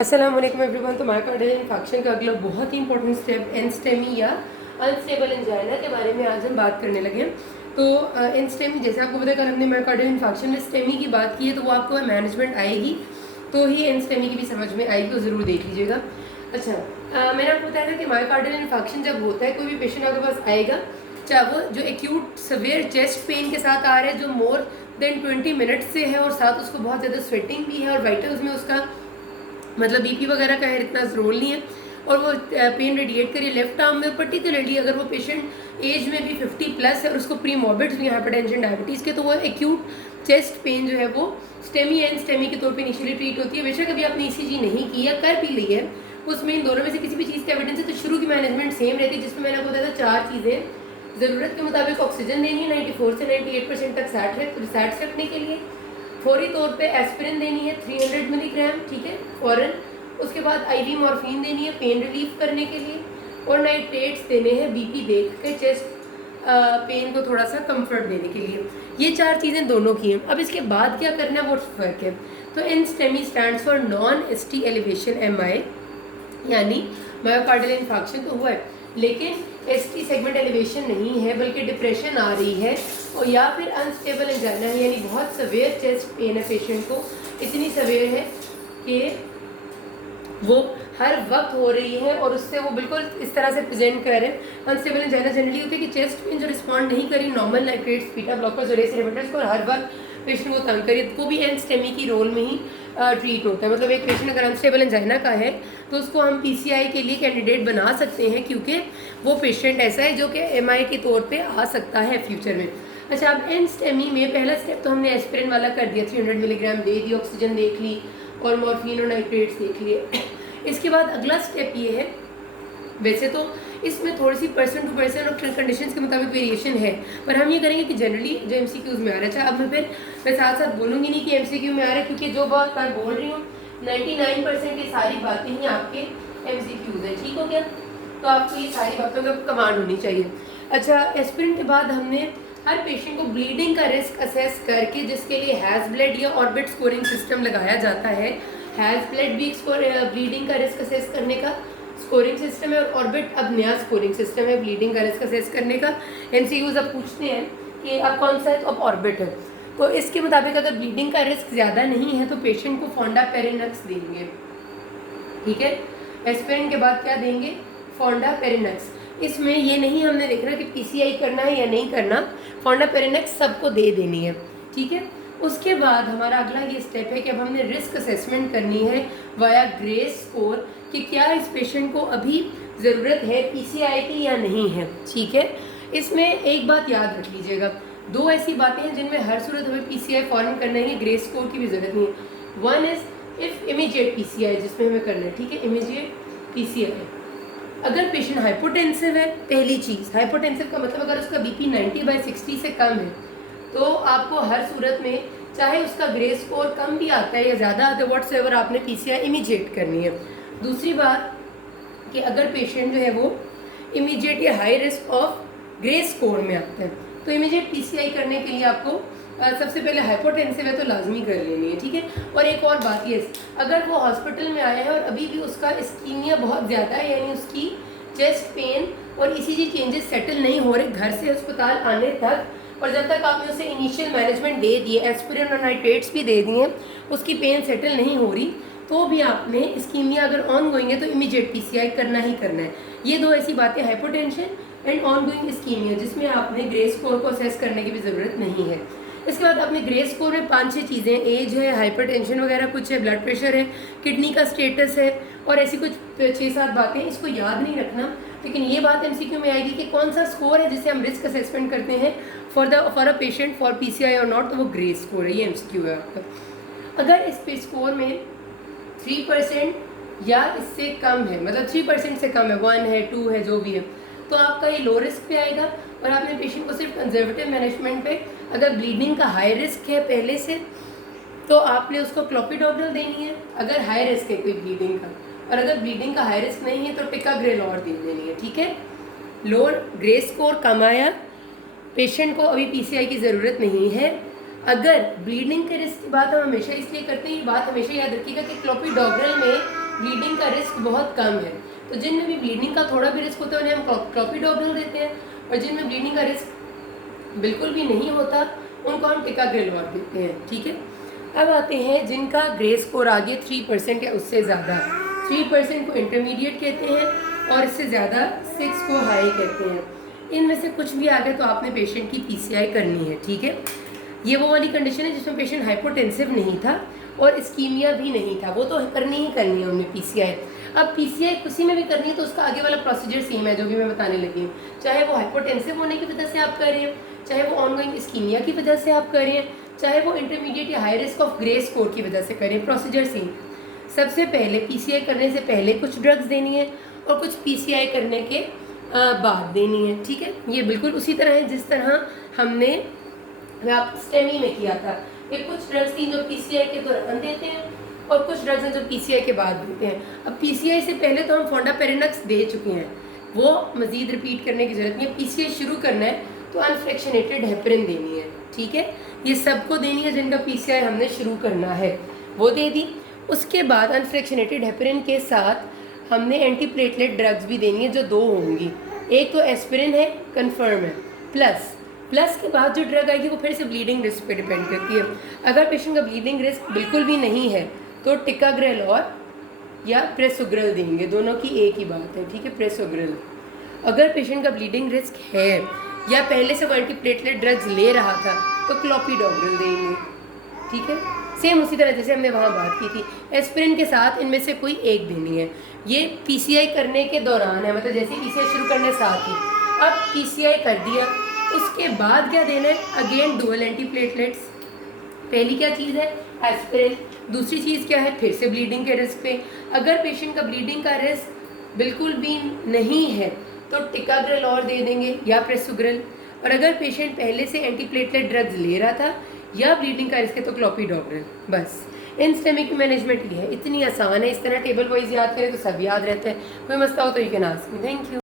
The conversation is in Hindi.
अस्सलाम वालेकुम एवरीवन। तो मायोकार्डियल इन्फेक्शन का अगला बहुत ही इंपॉर्टेंट स्टेप एनस्टेमी या अनस्टेबल एंजाइना के बारे में आज हम बात करने लगे हैं। तो एनस्टेमी, जैसे आपको पता है, कल हमने मायोकार्डियल इन्फेक्शन में स्टेमी की बात की है, तो वो आपको मैनेजमेंट आएगी तो ही एनस्टेमी की भी समझ में आएगी, तो ज़रूर देख लीजिएगा। अच्छा, मैंने आपको बताया था कि मायोकार्डियल इन्फेक्शन जब होता है, कोई भी पेशेंट आपके पास आएगा, चाहे वो जो एक्यूट सवेयर चेस्ट पेन के साथ आ रहा है जो मोर देन 20 मिनट से है और साथ उसको बहुत ज़्यादा स्वेटिंग भी है और वाइटल्स में उसका मतलब बीपी वगैरह का है इतना रोल नहीं है, और वो पेन रेडिएट करिए लेफ्ट आर्म में, पर्टिकुलरली अगर वो पेशेंट एज में भी 50 प्लस है और उसको प्री मॉर्बिड भी हाइपरटेंशन डायबिटीज़ के, तो वो एक्यूट चेस्ट पेन जो है वो स्टेमी एंड स्टेमी के तौर पे इनिशियली ट्रीट होती है। बेशक अभी आपने ईसीजी नहीं की या कर भी ली है, उसमें इन दोनों में से किसी भी चीज़ का एविडेंस है तो शुरू की मैनेजमेंट सेम रहती है, जिसमें मैंने आपको बताया था 4 चीज़ें। ज़रूरत के मुताबिक ऑक्सीजन देनी है 94 से 98% तक सैट्स रखने के लिए। फौरी तौर पे एस्पिरिन देनी है 300 मिलीग्राम, ठीक है, फौरन। उसके बाद आईवी मॉर्फिन देनी है पेन रिलीफ करने के लिए, और नाइट्रेट्स देने हैं बीपी देख के चेस्ट पेन को थोड़ा सा कंफर्ट देने के लिए। ये 4 चीज़ें दोनों की हैं। अब इसके बाद क्या करना है, वो फ़र्क है। तो NSTEMI stands for non ST elevation MI, यानी मायोकार्डियल इन्फेक्शन तो हुआ है लेकिन एसटी सेगमेंट एलिवेशन नहीं है, बल्कि डिप्रेशन आ रही है, और या फिर अनस्टेबल एंजाइना है, यानी बहुत सवेयर चेस्ट पेन है पेशेंट को, इतनी सवेयर है कि वो हर वक्त हो रही है और उससे वो बिल्कुल इस तरह से प्रेजेंट कर रहे हैं। अनस्टेबल एंजाइना जनरली होती है कि चेस्ट पेन जो रिस्पॉन्ड नहीं करी नॉर्मल नाइट्रेट्स, बीटा ब्लॉकर्स और एस इनहिबिटर्स को, हर वक्त पेशेंट को तंग करिए, वो भी एनस्टेमी की रोल में ही ट्रीट होता है। मतलब एक पेशेंट अगर अनस्टेबल एंजाइना का है तो उसको हम पीसीआई के लिए कैंडिडेट बना सकते हैं, क्योंकि वो पेशेंट ऐसा है जो कि एमआई के तौर पे आ सकता है फ्यूचर में। अच्छा, अब एनस्टेमी में पहला स्टेप तो हमने एस्पिरिन वाला कर दिया, 300 मिलीग्राम दे दी, ऑक्सीजन देख ली और मॉर्फिन और नाइट्रेट्स देख लिए। इसके बाद अगला स्टेप ये है, वैसे तो इसमें थोड़ी सी पर्सन टू पर्सन और कंडीशंस के मुताबिक वेरिएशन है, पर हम ये करेंगे कि जनरली जो एमसीक्यूज में आ रहा है। अच्छा, अब मैं साथ साथ बोलूँगी नहीं कि एमसीक्यू में आ रहा है, क्योंकि जो बात मैं बोल रही हूँ 99% की सारी बातें ही आपके एमसीक्यूज हैं, ठीक हो गया। तो आपको ये सारी बातों का कमांड होनी चाहिए। अच्छा, एस्पिरिन के बाद हमने हर पेशेंट को ब्लीडिंग का रिस्क असेस करके, जिसके लिए हैज़ ब्लड या ऑर्बिट स्कोरिंग सिस्टम लगाया जाता है। हैज़ ब्लड भी ब्लीडिंग का रिस्क असेस करने का स्कोरिंग सिस्टम है, और ऑर्बिट अब नया स्कोरिंग सिस्टम है ब्लीडिंग का रिस्क असेस करने का। एमसीक्यूज अब पूछते हैं कि अब कौन सा है, तो अब ऑर्बिट है। तो इसके मुताबिक अगर ब्लीडिंग का रिस्क ज़्यादा नहीं है तो पेशेंट को फोंडापेरिनक्स देंगे, ठीक है। एस्पिरिन के बाद क्या देंगे, फोंडापेरिनक्स। इसमें ये नहीं हमने देखना कि पीसीआई करना है या नहीं करना, फोंडापेरिनक्स सबको दे देनी है, ठीक है। उसके बाद हमारा अगला ये स्टेप है कि अब हमने रिस्क असेसमेंट करनी है वाया ग्रे स्कोर, कि क्या इस पेशेंट को अभी ज़रूरत है पीसीआई की या नहीं है, ठीक है। इसमें एक बात याद रख लीजिएगा, 2 ऐसी बातें हैं जिनमें हर सूरत हमें पीसीआई फॉरन करना है, ग्रे स्कोर की भी ज़रूरत नहीं है। One is if immediate PCI, जिसमें हमें करना है, ठीक है, इमीडिएट पीसीआई। अगर पेशेंट हाइपोटेंसिव है, पहली चीज़, हाइपोटेंसिव का मतलब अगर उसका बीपी 90/60 से कम है तो आपको हर सूरत में, चाहे उसका ग्रे स्कोर कम भी आता है या ज़्यादा आता है, व्हाट्सएवर, आपने पीसीआई इमीडिएट करनी है। दूसरी बात कि अगर पेशेंट जो है वो इमीडिएट या high risk of grey score में आता है तो इमीडिएट पीसीआई करने के लिए आपको सबसे पहले हाइपोटेंसिव है तो लाजमी कर लेनी है, ठीक है। और एक और बात ये, अगर वो हॉस्पिटल में आया है और अभी भी उसका इस्कीमिया बहुत ज़्यादा है, यानी उसकी चेस्ट पेन और ईसीजी चेंजेस सेटल नहीं हो रहे घर से अस्पताल आने तक, और जब तक आपने उसे इनिशियल मैनेजमेंट दे दिए, एस्पिरिन और नाइट्रेट्स भी दे दिए, उसकी पेन सेटल नहीं हो रही, तो भी आपने इस्कीमिया अगर ऑन गोइंग है तो इमीडिएट पीसीआई करना ही करना है। ये 2 ऐसी बातें, hypotension and ongoing ischaemia, जिसमें आपने ग्रे स्कोर को असेस करने की भी ज़रूरत नहीं है। इसके बाद अपने ग्रे स्कोर में 5-6 चीज़ें, एज है, हाइपरटेंशन वगैरह कुछ है, ब्लड प्रेशर है, किडनी का स्टेटस है, और ऐसी कुछ 6-7 बातें, इसको याद नहीं रखना, लेकिन ये बात एमसीक्यू में आएगी कि कौन सा स्कोर है जिसे हम रिस्क असेसमेंट करते हैं for a patient for PCI और नॉट, तो वो ग्रे स्कोर है, ये एमसीक्यू है आपका। अगर इस पे स्कोर में 3% या इससे कम है, मतलब 3% से कम है, 1 है, 2 है, जो भी है, तो आपका ये लो रिस्क पे आएगा, और आपने पेशेंट को सिर्फ कंजर्वेटिव मैनेजमेंट पे, अगर ब्लीडिंग का हाई रिस्क है पहले से तो आपने उसको क्लोपिडोग्रेल देनी है अगर हाई रिस्क है कोई ब्लीडिंग का, और अगर ब्लीडिंग का हाई रिस्क नहीं है तो टिकाग्रेलोर दे देनी है, ठीक है। लोअर ग्रे स्कोर कम आया, पेशेंट को अभी पीसीआई की ज़रूरत नहीं है। अगर ब्लीडिंग के रिस्क की बात हम हमेशा इसलिए करते हैं, ये बात हमेशा याद रखिएगा कि क्लोपिडोग्रेल में ब्लीडिंग का रिस्क बहुत कम है। तो जिनमें भी ब्लीडिंग का थोड़ा भी रिस्क होता है उन्हें हम क्लोपिडोग्रेल देते हैं, और जिनमें ब्लीडिंग का रिस्क बिल्कुल भी नहीं होता उनको हम टिकाग्रेलोर देते हैं। ठीक है, अब आते हैं जिनका ग्रे स्कोर आगे 3% या उससे ज़्यादा। 3% को इंटरमीडिएट कहते हैं और इससे ज़्यादा 6 को हाई कहते हैं। इनमें से कुछ भी आ गया तो आपने पेशेंट की पीसीआई करनी है। ठीक है, ये वो वाली कंडीशन है जिसमें पेशेंट हाइपोटेंसिव नहीं था और इस्कीमिया भी नहीं था, वो तो करनी है हमने पीसीआई। अब पीसीआई किसी में भी करनी है तो उसका आगे वाला प्रोसीजर सेम है जो भी मैं बताने लगी हूँ, चाहे वो हाइपोटेंसिव होने की वजह से आप कर रहे हैं, चाहे वो ऑनगोइंग इस्कीमिया की वजह से आप कर रहे हैं, चाहे वो इंटरमीडिएट या high risk of grey score की वजह से करें, प्रोसीजर सेम। सबसे पहले पीसीआई करने से पहले कुछ ड्रग्स देनी है और कुछ पीसीआई करने के बाद देनी है। ठीक है, ये बिल्कुल उसी तरह है जिस तरह हमने स्टेमी में किया था। ये कुछ ड्रग्स थी जो पीसीआई के दौरान देते हैं और कुछ ड्रग्स हैं जो पीसीआई के बाद देते हैं। अब पीसीआई से पहले तो हम फोंडापेरिनक्स दे चुके हैं, वो मज़ीद रिपीट करने की ज़रूरत नहीं है। पीसीआई शुरू करना है तो अनफ्रैक्शनेटेड हेपरिन देनी है। ठीक है, ये सबको देनी है जिनका पीसीआई हमने शुरू करना है, वो दे दी। उसके बाद अनफ्रैक्शनेटेड हेपरिन के साथ हमने एंटीप्लेटलेट ड्रग्स भी देनी है जो 2 होंगी। एक तो एस्पिरिन है, कन्फर्म है, प्लस के बाद जो ड्रग आएगी वो फिर से ब्लीडिंग रिस्क पे डिपेंड करती है। अगर पेशेंट का ब्लीडिंग रिस्क बिल्कुल भी नहीं है तो टिकाग्रेलोर या प्रेसोग्रेल देंगे, दोनों की एक ही बात है। ठीक है, प्रेसोग्रेल। अगर पेशेंट का ब्लीडिंग रिस्क है या पहले से वो एंटीप्लेटलेट ड्रग्स ले रहा था तो क्लोपिडोग्रेल देंगे। ठीक है, सेम उसी तरह जैसे हमने वहाँ बात की थी। एस्पिरिन के साथ इनमें से कोई एक देनी है। ये पीसीआई करने के दौरान है, मतलब जैसे पीसीआई शुरू करने साथ ही। अब पीसीआई कर दिया, उसके बाद क्या देना है? Again dual antiplatelets. पहली क्या चीज़ है? एस्पिरिन। दूसरी चीज़ क्या है? फिर से ब्लीडिंग के रिस्क पे। अगर पेशेंट का ब्लीडिंग का रिस्क बिल्कुल भी नहीं है तो टिकाग्रेलोर दे देंगे या प्रेसोग्रेल। और अगर पेशेंट पहले से एंटीप्लेटलेट ड्रग्स ले रहा था या ब्लीडिंग का रिस्क है तो क्लोपिडोग्रेल। बस एनस्टेमी की मैनेजमेंट ये है, इतनी आसान है। इस तरह टेबल वाइज याद करें तो सब याद रहता है। कोई मसला हो तो you can ask me. Thank you.